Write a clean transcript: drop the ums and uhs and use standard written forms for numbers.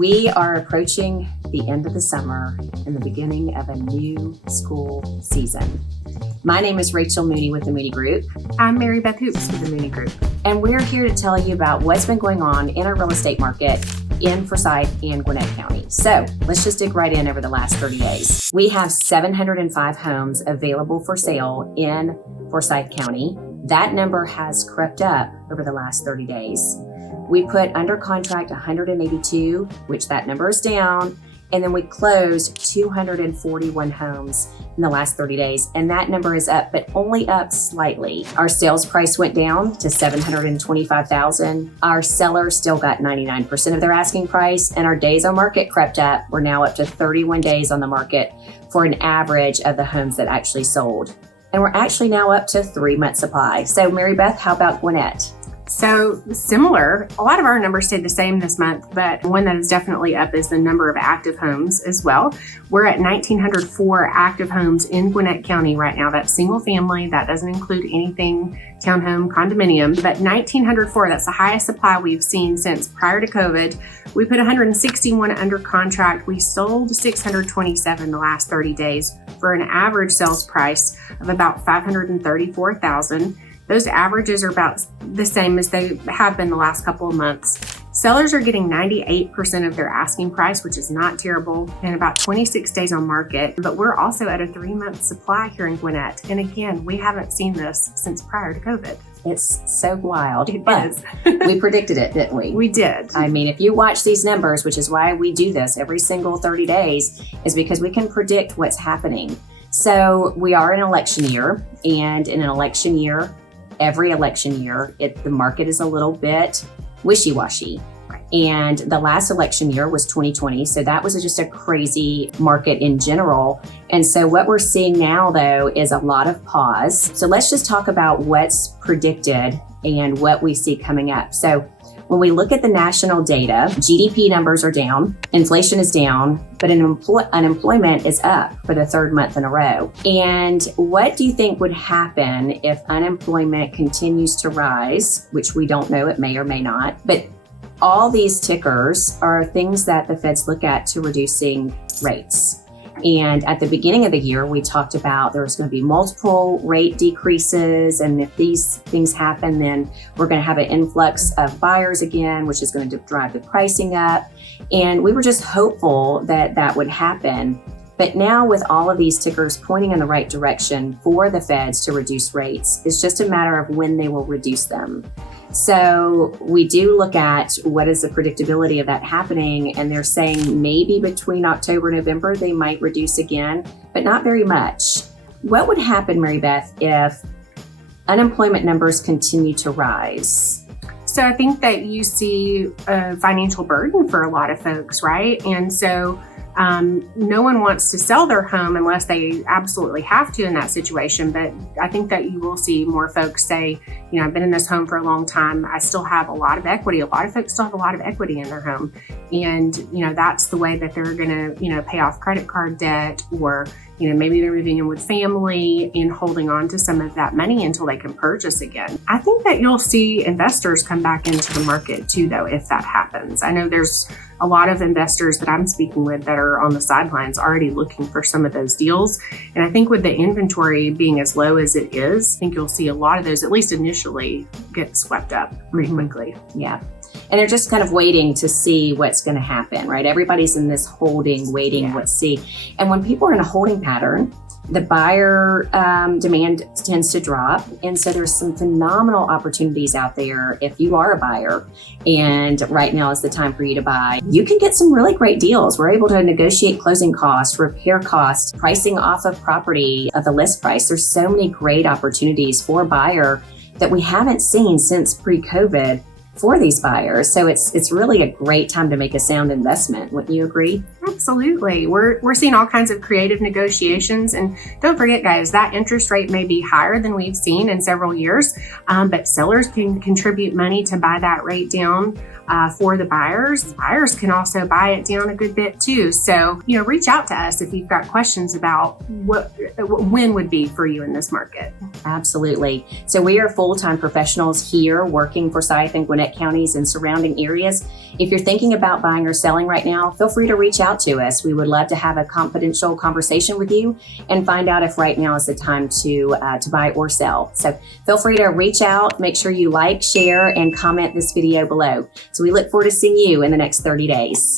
We are approaching the end of the summer and the beginning of a new school season. My name is Rachel Mooney with the Mooney Group. I'm Mary Beth Hoops with the Mooney Group. And we're here to tell you about what's been going on in our real estate market in Forsyth and Gwinnett County. So let's just dig right in over the last 30 days. We have 705 homes available for sale in Forsyth County. That number has crept up over the last 30 days. We put under contract 182, which that number is down, and then we closed 241 homes in the last 30 days, and that number is up, but only up slightly. Our sales price went down to $725,000. Our sellers still got 99% of their asking price, and our days on market crept up. We're now up to 31 days on the market for an average of the homes that actually sold. And we're actually now up to 3-month supply. So Mary Beth, how about Gwinnett? So similar, a lot of our numbers stayed the same this month, but one that is definitely up is the number of active homes as well. We're at 1,904 active homes in Gwinnett County right now. That's single family. That doesn't include anything townhome, condominium, but 1,904, that's the highest supply we've seen since prior to COVID. We put 161 under contract. We sold 627 the last 30 days for an average sales price of about $534,000. Those averages are about the same as they have been the last couple of months. Sellers are getting 98% of their asking price, which is not terrible, and about 26 days on market. But we're also at a 3-month supply here in Gwinnett. And again, we haven't seen this since prior to COVID. It's so wild. It is. We predicted it, didn't we? We did. I mean, if you watch these numbers, which is why we do this every single 30 days, is because we can predict what's happening. So we are in an election year, and in an election year, every election year, the market is a little bit wishy-washy. Right. And the last election year was 2020. So that was just a crazy market in general. And so what we're seeing now, though, is a lot of pause. So let's just talk about what's predicted and what we see coming up. So when we look at the national data, GDP numbers are down, inflation is down, but unemployment is up for the 3rd month in a row. And what do you think would happen if unemployment continues to rise, which we don't know, it may or may not, but all these tickers are things that the feds look at to reducing rates. And at the beginning of the year, we talked about there was going to be multiple rate decreases. And if these things happen, then we're going to have an influx of buyers again, which is going to drive the pricing up. And we were just hopeful that that would happen. But now with all of these tickers pointing in the right direction for the feds to reduce rates, it's just a matter of when they will reduce them. So we do look at what is the predictability of that happening, and they're saying maybe between October and November they might reduce again, but not very much. What would happen, Mary Beth, if unemployment numbers continue to rise? So I think that you see a financial burden for a lot of folks, right? And so no one wants to sell their home unless they absolutely have to in that situation. But I think that you will see more folks say, I've been in this home for a long time. I still have a lot of equity. A lot of folks still have a lot of equity in their home. And, that's the way that they're going to, pay off credit card debt, or, maybe they're moving in with family and holding on to some of that money until they can purchase again. I think that you'll see investors come back into the market too, though, if that happens. I know there's a lot of investors that I'm speaking with that are on the sidelines already looking for some of those deals. And I think with the inventory being as low as it is, I think you'll see a lot of those, at least initially, get swept up pretty quickly. Yeah. And they're just kind of waiting to see what's going to happen, right? Everybody's in this holding, waiting, let's see. And when people are in a holding pattern, the buyer demand tends to drop. And so there's some phenomenal opportunities out there. If you are a buyer and right now is the time for you to buy, you can get some really great deals. We're able to negotiate closing costs, repair costs, pricing off of property of the list price. There's so many great opportunities for a buyer that we haven't seen since pre-COVID for these buyers. So it's really a great time to make a sound investment. Wouldn't you agree? Absolutely. We're seeing all kinds of creative negotiations. And don't forget, guys, that interest rate may be higher than we've seen in several years, but sellers can contribute money to buy that rate down for the buyers. Buyers can also buy it down a good bit too. So, reach out to us if you've got questions about what when would be for you in this market. Absolutely. So we are full-time professionals here working for Forsyth and Gwinnett counties and surrounding areas. If you're thinking about buying or selling right now, feel free to reach out to us. We would love to have a confidential conversation with you and find out if right now is the time to buy or sell. So feel free to reach out, make sure you like, share, and comment this video below. So we look forward to seeing you in the next 30 days.